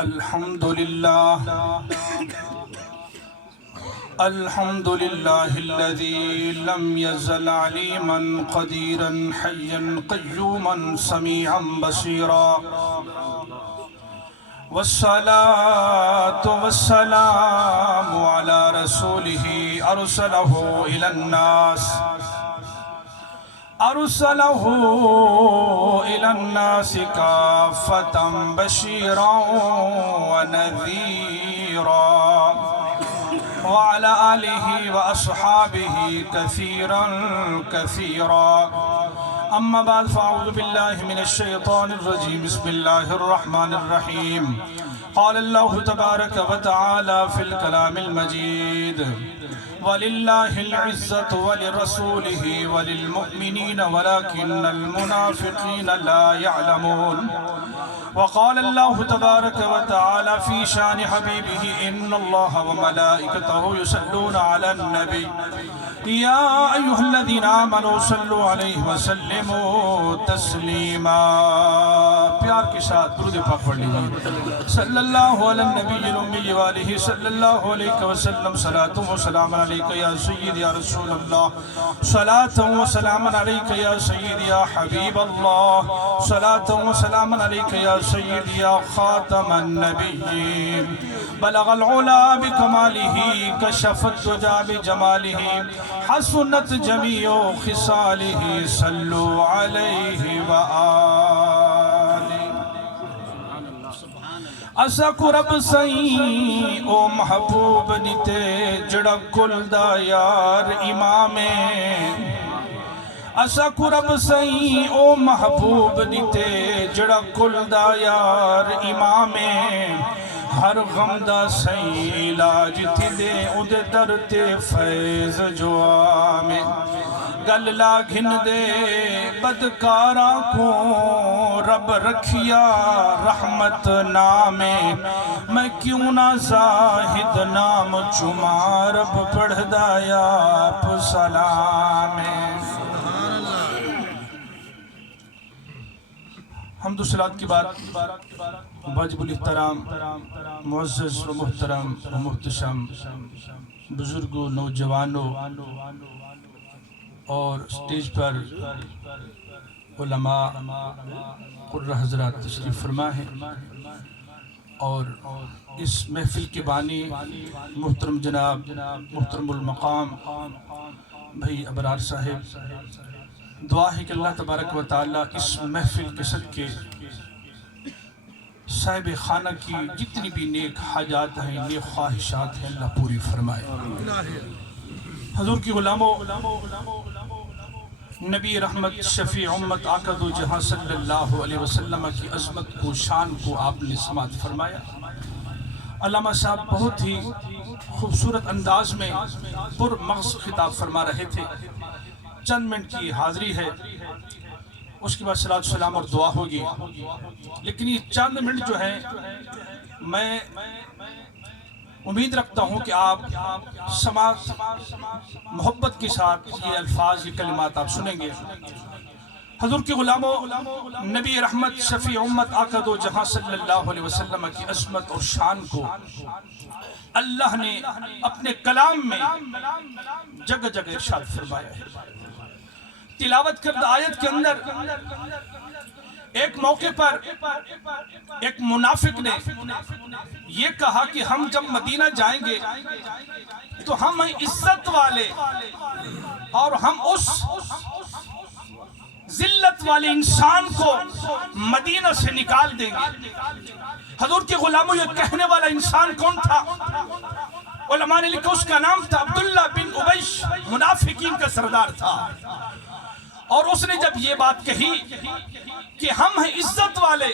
الحمد لله الذي لم يزل عليما قديرا حيا قيوما سميعا بصيرا، والصلاة والسلام على رسوله أرسله إلى الناس كافة بشيرا ونذيرا، وعلى آله وأصحابه كثيرا. أما بعد فأعوذ بالله من الشيطان الرجيم. بسم الله الرحمن الرحيم. قال الله تبارك وتعالى في الكلام المجيد: ولله العزة ولرسوله وللمؤمنين ولكن المنافقين لا يعلمون. وقال الله تبارك وتعالى في شان حبيبه: إن الله وملائكته يصلون على النبي يا أيها الذين آمنوا صلوا عليه وسلموا تسلیما. پیار کے ساتھ درود پاک پڑھ لیجیے. صلی اللہ علی النبی الامی وآلہ صلی اللہ علیہ وسلم. صلاۃ و سلام علیک یا سید یا رسول اللہ، صلاۃ و سلام علیک یا سید یا حبیب اللہ، صلاۃ و سلام علیک یا سید یا خاتم النبیین. بلغ العلا بکمالہ، کشف الدجى بجمالہ، حسنت جمیع خصالہ، صلو علیہ وآلہ. اسا کو رب سائیں او محبوب نیتے جڑا کل دا یار امامے. اسا کو رب سائیں او محبوب نیتے جڑا کل دا یار امامے. ہر غم دا سائیں علاج تھی دے اودے در تے فیض جو آمیں. گل لا گھن دے بدکارا کو رب رکھیا رحمت نامے. میں کیوں نہ زاہد نام چما رب پڑھ دا یا آپ سلامے. حمد و صلات کی بات واجب الاحترام معزز و محترم و محتشم بزرگوں، نوجوانوں اور سٹیج پر علماء قرہ حضرات تشریف فرما ہے، اور اس محفل کے بانی محترم جناب محترم المقام بھائی ابرار صاحب. دعا ہے کہ اللہ تبارک و تعالیٰ اس محفل کے صدقے صاحب خانہ کی جتنی بھی نیک حاجات ہیں، نیک خواہشات ہیں، اللہ پوری فرمائے. حضور کی غلاموں، نبی رحمت شفیع امت آقا دو جہاں صلی اللہ علیہ وسلم کی عظمت کو، شان کو آپ نے سماعت فرمایا. علامہ صاحب بہت ہی خوبصورت انداز میں پر مغز خطاب فرما رہے تھے. چند منٹ کی حاضری ہے، اس کے بعد صلاۃ و سلام اور دعا ہوگی. لیکن یہ چند منٹ جو ہیں میں امید رکھتا ہوں کہ آپ سماعت محبت کے ساتھ یہ الفاظ، یہ کلمات آپ سنیں گے. حضور کی غلاموں، نبی رحمت شفیع امت آقا دو جہاں صلی اللہ علیہ وسلم کی عظمت اور شان کو اللہ نے اپنے کلام میں جگہ جگہ ارشاد فرمایا ہے. تلاوت کردہ آیت کے اندر ایک موقع پر ایک منافق نے یہ کہا کہ ہم جب مدینہ جائیں گے تو ہم عزت والے اور ہم اس ذلت والے انسان کو مدینہ سے نکال دیں گے. حضور کے غلاموں، یہ کہنے والا انسان کون تھا؟ علماء نے لکھا اس کا نام تھا عبداللہ بن ابی، منافقین کا سردار تھا. اور اس نے جب یہ بات کہی کہ ہم ہیں عزت والے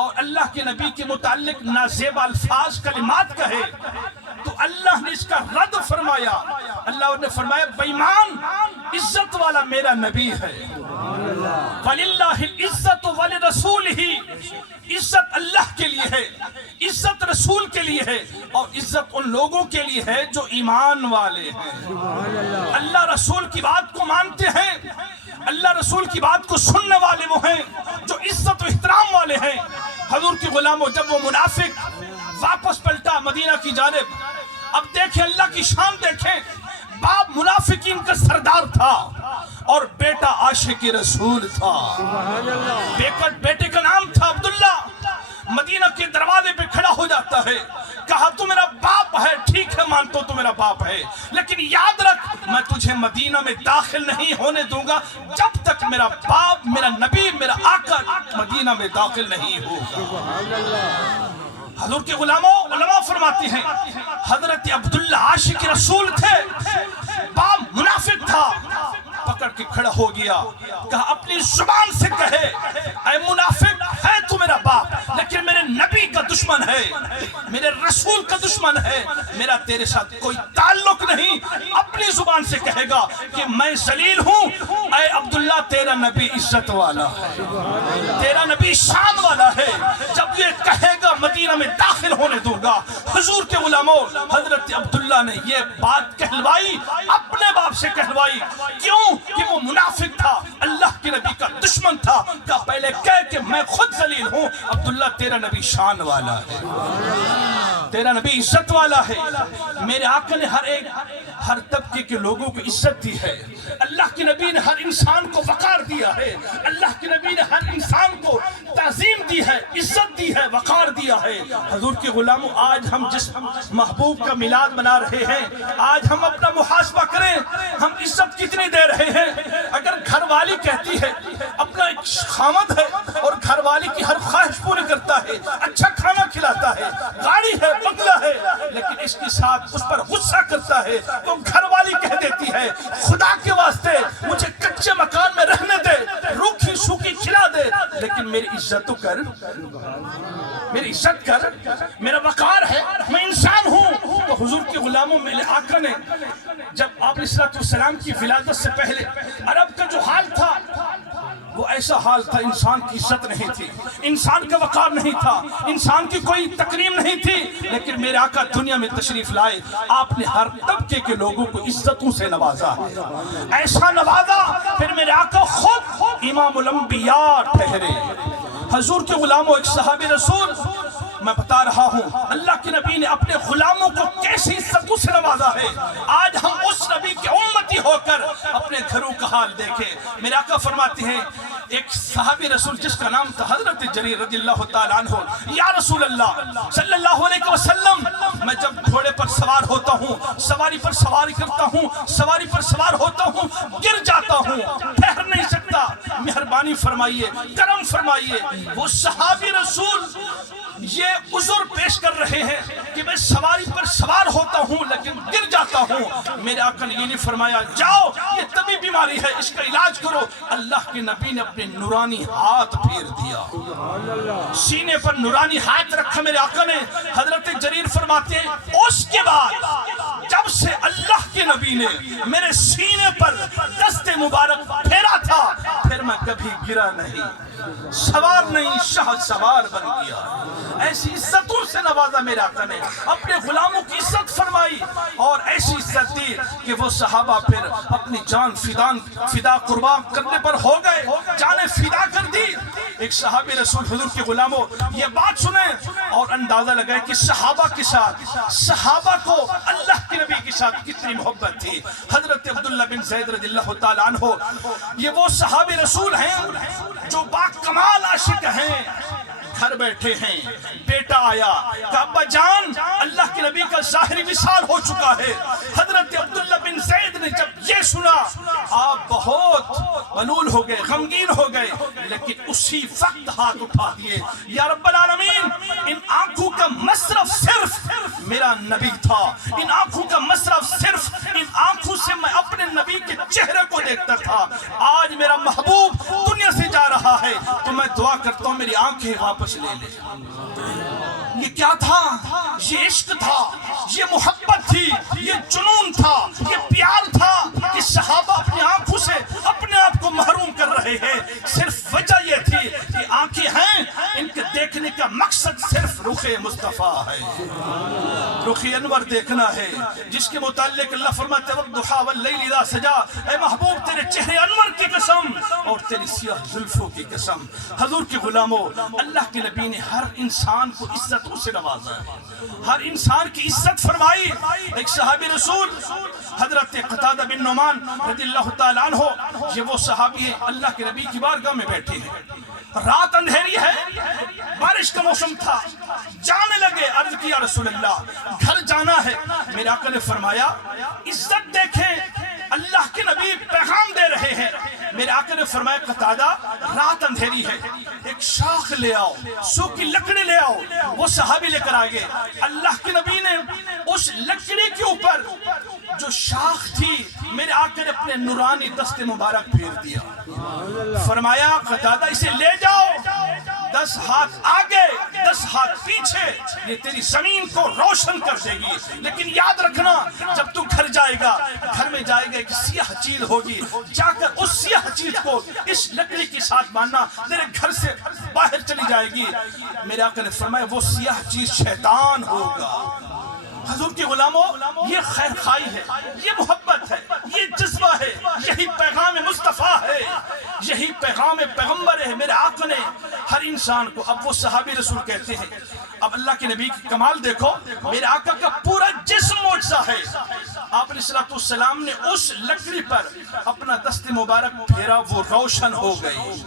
اور اللہ کے نبی کے متعلق نازیب الفاظ کلمات کہے، تو اللہ نے اس کا رد فرمایا. اللہ نے فرمایا بے ایمان، عزت والا میرا نبی ہے. وَلِلَّهِ الْعِزَّةُ وَلِرَسُولِهِ، عزت اللہ کے لیے ہے، عزت رسول کے لیے ہے، اور عزت ان لوگوں کے لیے ہے جو ایمان والے ہیں، اللہ رسول کی بات کو مانتے ہیں، اللہ رسول کی بات کو سننے والے وہ ہیں جو عزت و احترام والے ہیں. حضور کے غلاموں جب وہ منافق واپس پلٹا مدینہ کی جانب، اب دیکھیں اللہ کی شان دیکھیں، باپ منافقین کا سردار تھا اور بیٹا عاشق رسول تھا، بیٹے کا نام تھا عبداللہ، مدینہ کے دروازے پہ کھڑا ہو جاتا ہے، کہا تو میرا باپ ہے، ٹھیک ہے مانتا ہوں تو میرا باپ ہے، لیکن یاد رکھ میں تجھے مدینہ میں داخل نہیں ہونے دوں گا جب تک میرا باپ، میرا نبی، میرا آقا مدینہ میں داخل نہیں ہوگا۔ حضور کے غلاموں، علماء فرماتے ہیں حضرت عبداللہ عاشق رسول تھے، باپ منافق تھا، پکڑ کے کھڑا ہو گیا، کہا اپنی زبان سے کہے اے منافق، ہے تو میرا باپ لیکن میرے نبی کا دشمن ہے، میرے رسول کا دشمن ہے، میرا تیرے ساتھ کوئی تعلق نہیں، اپنی زبان سے کہے گا کہ میں ذلیل ہوں، اے عبداللہ تیرا نبی عزت والا ہے، تیرا نبی شان والا ہے، جب یہ کہے گا مدینہ میں داخل ہونے دوں گا۔ حضور کے غلاموں، حضرت عبداللہ نے یہ بات کہلوائی، اپنے باپ سے کہلوائی، کیوں کہ وہ منافق تھا، اللہ کے نبی کا دشمن تھا، کہا پہلے کہہ کہ میں خود ذلیل ہوں، عبداللہ تیرا نبی شان والا ہے، تیرا نبی عزت والا ہے، میرے آقا نے ہر طبقے کے لوگوں کو عزت دی ہے، اللہ کے نبی نے ہر انسان کو وقار دیا ہے، اللہ کے نبی نے ہر انسان کو تعظیم دی ہے، عزت دی ہے، وقار دیا ہے۔ حضور کے غلاموں، آج ہم جس محبوب کا میلاد منا رہے ہیں، آج ہم اپنا محاسبہ کریں، ہم عزت کتنی دے رہے ہیں؟ اگر گھر والی کہتی ہے، اپنا ایک خامد ہے اور گھر والی کی ہر خواہش پوری کرتا ہے، اچھا کھانا کھلاتا ہے، گاڑی ہے، بنگلہ ہے، لیکن اس کے ساتھ اس پر غصہ کرتا ہے، تو گھر والی کہہ دیتی ہے خدا کے واسطے مجھے کچے مکان میں رہنے دے، روکھی سوکھی کھلا دے، لیکن میری عزت تو کر، میری عزت کر، میرا وقار ہے، میں انسان ہوں۔ تو حضور کے غلاموں، میرے آقا نے جب آپ علیہ السلام کی ولادت سے پہلے عرب کا جو حال تھا وہ ایسا حال تھا، انسان کی عزت نہیں تھی، انسان کا وقار نہیں تھا، انسان کی کوئی تکریم نہیں تھی، لیکن میرے آقا دنیا میں تشریف لائے، آپ نے ہر طبقے کے لوگوں کو عزتوں سے نوازا، ایسا نوازا، پھر میرے آقا خود امام الانبیاء ٹھہرے۔ حضور کے غلاموں، ایک صحابی رسول، میں بتا رہا ہوں اللہ کے نبی نے اپنے غلاموں کو کیسی عزتوں سے نوازا ہے، آج ہم اس نبی کے امتی ہو کر اپنے گھروں کا حال دیکھیں۔ میرے آقا فرماتے ہیں ایک صحابی رسول جس کا نام تھا حضرت جریر رضی اللہ تعالیٰ عنہ، یا رسول اللہ صلی اللہ علیہ وسلم، میں جب گھوڑے پر سوار ہوتا ہوں، سواری پر سواری کرتا ہوں، سواری پر سوار ہوتا ہوں، گر جاتا ہوں، ٹھہر نہیں سکتا، مہربانی فرمائیے، کرم فرمائیے۔ وہ صحابی رسول یہ عذر پیش کر رہے ہیں کہ میں سواری پر سوار ہوتا ہوں لیکن گر جاتا ہوں، میرے آقا نے یہ نہیں فرمایا جاؤ یہ طبی بیماری ہے اس کا علاج کرو، اللہ کے نبی نے اپنے نورانی ہاتھ پھیر دیا، سینے پر نورانی ہاتھ رکھا میرے آقا نے۔ حضرت جریر فرماتے ہیں اس کے بعد جب سے اللہ کے نبی نے میرے سینے پر دست مبارک پھیرا تھا، پھر میں کبھی گرا نہیں، سوار نہیں، شاہ سوار بن گیا۔ ایسی عزتوں سے نوازا میرے آقا نے، اپنے غلاموں کی عزت فرمائی اور ایسی عزت دی کہ وہ صحابہ پھر اپنی جان فدا قربان کرنے پر ہو گئے، جانیں فدا کر دی۔ ایک صحابی رسول حضور کے غلاموں یہ بات سنیں اور اندازہ لگائے کہ صحابہ کے ساتھ، صحابہ کو اللہ کے نبی کے ساتھ کتنی محبت تھی۔ حضرت عبداللہ بن زید رضی اللہ تعالیٰ عنہ، یہ وہ صحابی رسول ہیں جو با کمال عاشق ہیں، گھر بیٹھے ہیں، بیٹا آیا کہ ابا جان اللہ کے نبی کا ظاہری وصال ہو چکا ہے۔ حضرت عبداللہ بن زید نے جب یہ سنا آپ بہت ملول ہو گئے، غمگین ہو گئے، لیکن اسی وقت ہاتھ اٹھا دیے، یا رب العالمین ان آنکھوں کا مصرف صرف میرا نبی تھا، ان آنکھوں کا مصرف صرف ان آنکھوں سے میں اپنے نبی کے چہرے کو دیکھتا تھا، آج میرا محبوب دنیا سے جا رہا ہے تو میں دعا کرتا ہوں میری آنکھیں واپس لے لے۔ یہ کیا تھا؟ یہ عشق تھا، یہ محبت تھی، یہ جنون تھا، یہ پیار تھا کہ صحابہ اپنی آنکھوں سے اپنے آپ کو محروم کر رہے ہیں، صرف وجہ یہ تھی کہ آنکھیں ہیں، ان کے دیکھنے کا مقصد صرف رخ مصطفیٰ ہے۔ رخ انور دیکھنا ہے، جس کے متعلق اللہ فرماتے ہیں والضحیٰ واللیل اذا سجا، اے محبوب تیرے چہرے انور کی قسم اور تیری سیاہ زلفوں کی قسم۔ حضور کے غلاموں، اللہ کے نبی نے ہر انسان کو عزتوں سے نوازا ہے، ہر انسان کی عزت فرمائی۔ ایک صحابی رسول حضرت قتادہ بن نعمان رضی اللہ تعالیٰ عنہ، یہ وہ صحابی ہیں اللہ کے نبی کی بارگاہ میں بیٹھے ہیں، رات اندھیری ہے، بارش کا موسم تھا، جانے لگے، عرض کیا رسول اللہ گھر جانا ہے۔ میرے آقا نے فرمایا عزت دیکھیں، اللہ کے نبی پیغام دے رہے ہیں۔ میرے آقا نے فرمایا قتادہ رات اندھیری ہے، ایک شاخ لے آؤ، سوکھی لکڑی لے آؤ۔ وہ صحابی لے کر آگے، اللہ کے نبی نے اس لکڑی کے اوپر جو شاخ تھی میرے آقا نے اپنے نورانی دست مبارک پھیر دیا، فرمایا قتادہ اسے لے جاؤ، 10 ہاتھ آگے 10 ہاتھ پیچھے، یہ تیری زمین کو روشن کر دے گی۔ لیکن یاد رکھنا جب تو گھر جائے گا، گھر میں جائے گا ایک سیاہ چیز ہوگی، جا کر اس سیاہ چیز کو اس لکڑی کے ساتھ باندھنا، تیرے گھر سے باہر چلی جائے گی۔ میرے آقا نے فرمایا وہ سیاہ چیز شیطان ہوگا۔ حضور کے غلاموں، یہ خیر خواہی ہے، یہ محبت ہے، یہ جذبہ ہے، یہی پیغام مصطفیٰ ہے، یہی پیغام پیغمبر ہے۔ میرے آقا نے ہر انسان کو، اب وہ صحابی رسول کہتے ہیں، اب اللہ کے نبی کی کمال دیکھو، میرے آقا کا پورا جسم معجزہ ہے۔ آپ علیہ السلام نے اس لکڑی پر اپنا دست مبارک پھیرا، وہ روشن ہو گئی۔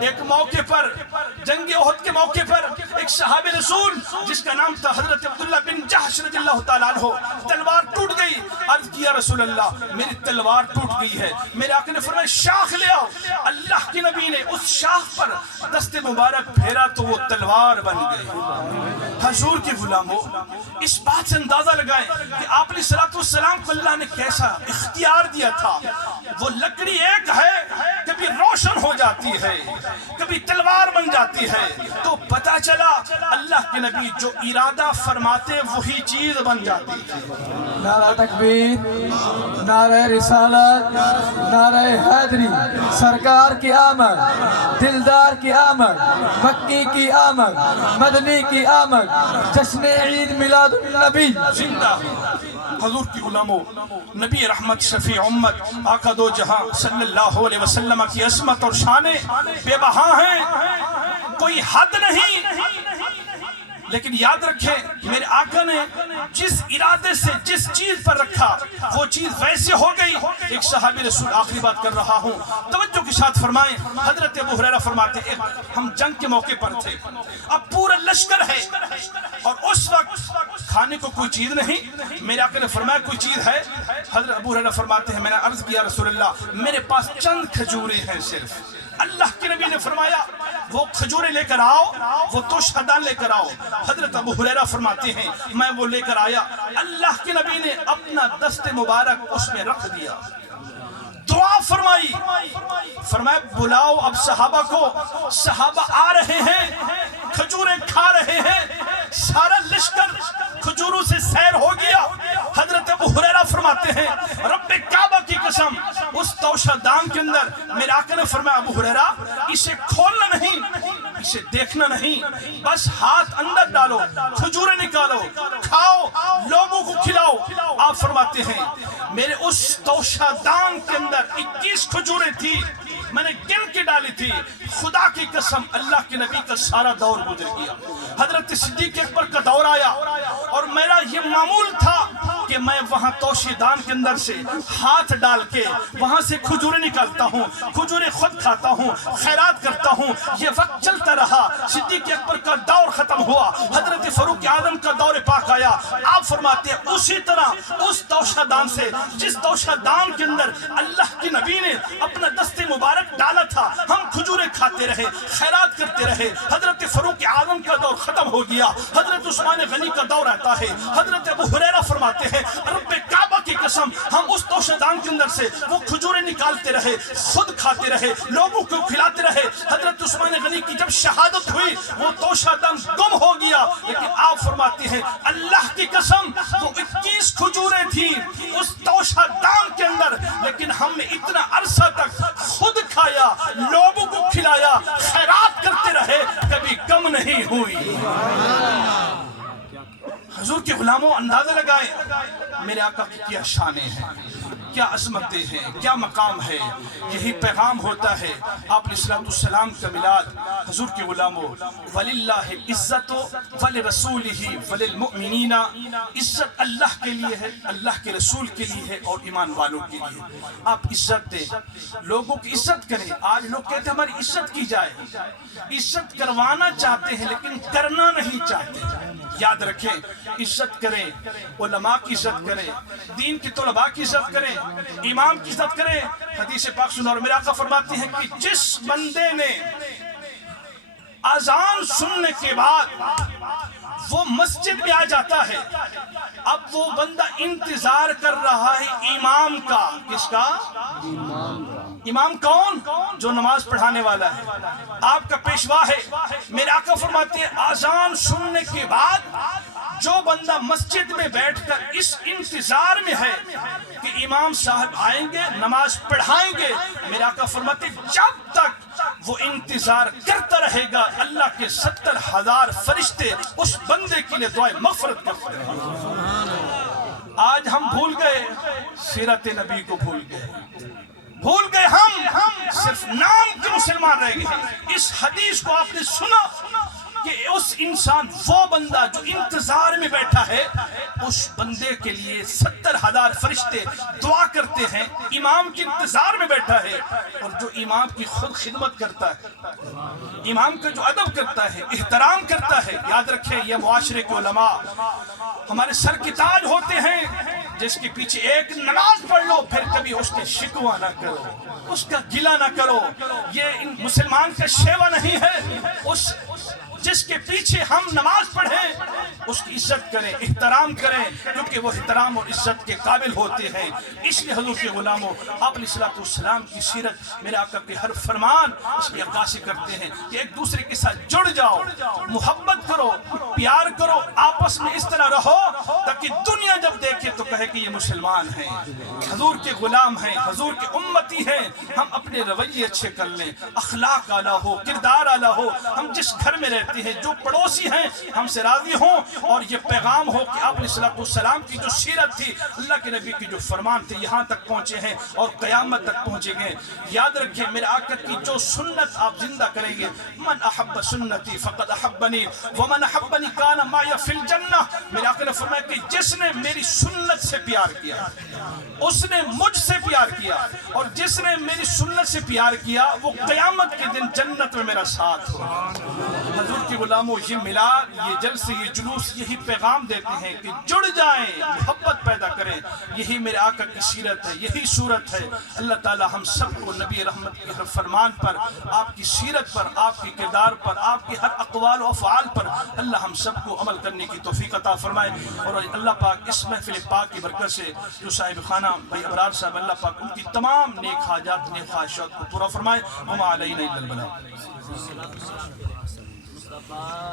ایک موقع پر، جنگ احد کے موقع پر، ایک صحابی رسول جس کا نام تھا حضرت عبداللہ بن جحش رضی اللہ تعالیٰ عنہ، تلوار ٹوٹ گئی، عرض کیا رسول اللہ میری تلوار ٹوٹ گئی ہے۔ میرے آقا نے فرمایا شاخ لے آؤ۔ اللہ کے نبی نے اس شاخ پر دست مبارک پھیرا تو وہ تلوار بن گئی۔ حضور کے غلاموں، اس بات سے اندازہ لگائیں کہ آپ علیہ السلام کو اللہ نے کیسا اختیار دیا تھا۔ وہ لکڑی ایک ہے، کبھی روشن ہو جاتی ہے، کبھی تلوار بن جاتی ہے، تو پتہ چلا اللہ کے نبی جو ارادہ فرماتے وہی چیز بن جاتی ہے۔ نعرہ تکبیر، نعرہ رسالت، نعرہ حیدری، سرکار کی آمد، دلدار کی آمد، مکی کی آمد، مدنی کی آمد، جشن عید میلاد النبی زندہ۔ حضور کی غلاموں، نبی رحمت شفیع امت آقا دو جہاں صلی اللہ علیہ وسلم کی عظمت اور شانیں بے بہا ہیں، کوئی حد نہیں۔ لیکن یاد رکھیں میرے آقا نے جس ارادے سے جس چیز پر رکھا وہ چیز ویسے ہو گئی۔ ایک صحابی رسول، آخری بات کر رہا ہوں، توجہ کے ساتھ فرمائیں۔ حضرت ابو ہریرہ فرماتے ہیں ہم جنگ کے موقع پر تھے، اب پورا لشکر ہے اور اس وقت کھانے کو کوئی چیز نہیں۔ میرے آقا نے فرمایا کوئی چیز ہے؟ حضرت ابو ہریرہ فرماتے ہیں میں نے عرض کیا رسول اللہ میرے پاس چند کھجوریں ہیں صرف۔ اللہ کے نبی نے فرمایا وہ کھجوریں لے کر آؤ، وہ توشہ دان لے کر آؤ۔ حضرت ابو ہریرہ فرماتے ہیں میں وہ لے کر آیا، اللہ کے نبی نے اپنا دست مبارک اس میں رکھ دیا، دعا فرمائی، فرمایا بلاؤ اب صحابہ کو۔ صحابہ آ رہے ہیں، کھجوریں کھا رہے ہیں، سارا لشکر کھجوروں سے سیر ہو گیا۔ حضرت ابو ہریرہ فرماتے ہیں رب کعبہ کی قسم اس توشہ دان کے اندر میرے آقا نے فرمایا ابو ہریرہ اسے کھولنا نہیں، اسے دیکھنا نہیں، بس ہاتھ اندر ڈالو، کھجوریں نکالو، کھاؤ، لوگوں کو کھلاؤ۔ آپ فرماتے ہیں میرے اس توشہ دان کے اندر 21 کھجوریں تھی، میں نے گن کے ڈالی تھی، خدا کی قسم اللہ کے نبی کا سارا دور گزر گیا۔ حضرت صدیق اکبر کا دور آیا اور میرا یہ معمول تھا کہ میں وہاں توشہ دان کے اندر سے ہاتھ ڈال کے وہاں سے کھجوریں نکالتا ہوں، کھجوریں خود کھاتا ہوں، خیرات کرتا ہوں۔ یہ وقت چلتا رہا، صدیق اکبر کا دور ختم ہوا، حضرت فاروق اعظم کا دور پاک آیا۔ آپ فرماتے ہیں اسی طرح اس توشہ دان سے جس توشہ دان کے اندر اللہ کے نبی نے اپنا دست مبارک ڈالا تھا، ہم کھجوریں کھاتے رہے، خیرات کرتے رہے۔ حضرت فاروق اعظم کا دور ختم ہو گیا، حضرت عثمان غنی کا دور آتا ہے۔ حضرت ابو ہریرہ فرماتے ہیں رب کعبہ کی قسم ہم اس توشہ دان کے اندر سے وہ کھجوریں نکالتے رہے، خود کھاتے رہے، لوگوں کو کھلاتے رہے۔ حضرت عثمان غنی کی جب شہادت ہوئی وہ توشہ دان گم ہو گیا، لیکن آپ فرماتے ہیں اللہ کی قسم وہ 21 کھجوریں تھیں اس توشہ دان کے اندر، لیکن ہم نے اتنا عرصہ تک خود کھایا، لوگوں کو کھلایا، خیرات کرتے رہے، کبھی کم نہیں ہوئی۔ حضور کے غلاموں اندازہ لگائیں میرے آقا کی کیا شانیں ہیں، کیا عظمتیں ہیں، کیا مقام ہے. یہی پیغام ہوتا ہے آپ علیہ السلام کا میلاد. حضور کے غلاموں وَلِلَّهِ الْعِزَّةُ وَلِرَسُولِهِ وَلِلْمُؤْمِنِينَ، عزت اللہ کے لیے ہے، اللہ کے رسول کے لیے ہے اور ایمان والوں کے لیے. آپ عزت دیں، لوگوں کی عزت کریں. آج لوگ کہتے ہیں ہماری عزت کی جائے، عزت کروانا چاہتے ہیں لیکن کرنا نہیں چاہتے. یاد رکھیں، عزت کریں، علماء کی عزت کریں، دین کی طلباء کی عزت کریں، امام کی عزت کریں. حدیث پاک سنا اور میرے آقا فرماتے ہیں کہ جس بندے نے اذان سننے کے بعد وہ مسجد میں آ جاتا ہے، اب وہ بندہ انتظار کر رہا ہے امام کا. کس کا؟ امام کون؟ جو نماز پڑھانے والا ہے، آپ کا پیشوا ہے. میرے آقا فرماتے ہیں اذان سننے کے بعد جو بندہ مسجد میں بیٹھ کر اس انتظار میں ہے کہ امام صاحب آئیں گے نماز پڑھائیں گے، میرے آقا فرماتے ہیں جب تک وہ انتظار کرتا رہے گا اللہ کے 70,000 فرشتے اس بندے کے لیے دعائیں مغفرت کرتے ہیں. آج ہم بھول گئے سیرت نبی کو، بھول گئے ہم صرف نام کے مسلمان رہ گئے. اس حدیث کو آپ نے سنا کہ اس انسان، وہ بندہ جو انتظار میں بیٹھا ہے، اس بندے کے لیے 70,000 فرشتے دعا کرتے ہیں. امام کے انتظار میں بیٹھا ہے، اور جو امام کی خود خدمت کرتا ہے، امام کا جو ادب کرتا ہے، احترام کرتا ہے. یاد رکھیں یہ معاشرے کے علماء ہمارے سر کی تاج ہوتے ہیں. جس کے پیچھے ایک نماز پڑھ لو پھر کبھی اس کے شکوہ نہ کرو، اس کا گلہ نہ کرو. یہ ان مسلمان کا شیوہ نہیں ہے. جس کے پیچھے ہم نماز پڑھیں اس کی عزت کریں، احترام کریں، کیونکہ وہ احترام اور عزت کے قابل ہوتے ہیں. اس لیے حضور کے غلاموں آپ علیہ السلام کی سیرت، میرے آقا کے ہر فرمان اس کی عکاسی کرتے ہیں کہ ایک دوسرے کے ساتھ جڑ جاؤ، محبت کرو، پیار کرو، آپس میں اس طرح رہو تاکہ دنیا جب دیکھے تو کہے کہ یہ مسلمان ہیں، حضور کے غلام ہیں، حضور کے امتی ہیں. ہم اپنے رویے اچھے کر لیں، اخلاق اعلیٰ ہو، کردار اعلیٰ ہو. ہم جس گھر میں رہتے ہیں، جو پڑوسی ہیں ہم سے راضی ہوں، اور یہ پیغام ہو کہ آپ علیہ السلام کی جو سیرت تھی، اللہ کے نبی کی جو فرمان تھے، یہاں تک پہنچے ہیں اور قیامت تک پہنچے گئے. یاد رکھیں میرے آقا کی جو سنت آپ زندہ کریں گے، من احب سنتی فقد احبنی ومن احبنی کان معی فی الجنہ. میرے آقا نے فرمایا کہ جس نے میری سنت سے پیار کیا اس نے مجھ سے پیار کیا، اور جس نے میری سنت سے پیار کیا وہ قیامت کے دن جنت میں میرا ساتھ ہو. حضور کے غلاموں یہ میلاد، یہ جلسے، یہ جلوس یہی پیغام دیتے ہیں کہ جڑ جائیں، محبت پیدا کریں. یہی میرے آقا کی سیرت ہے، یہی صورت ہے. اللہ تعالی ہم سب کو نبی رحمت کے ہر فرمان پر، آپ کی سیرت پر، آپ کے کردار پر، آپ کے ہر اقوال و افعال پر اللہ ہم سب کو عمل کرنے کی توفیق عطا فرمائے. اور اللہ پاک اس محفل پاک کی برکت سے جو صاحب خانہ بھائی ابرار صاحب، اللہ پاک ان کی تمام نیک حاجات، نیک خواہشات کو پورا فرمائے. وما علینا الا البلاغ.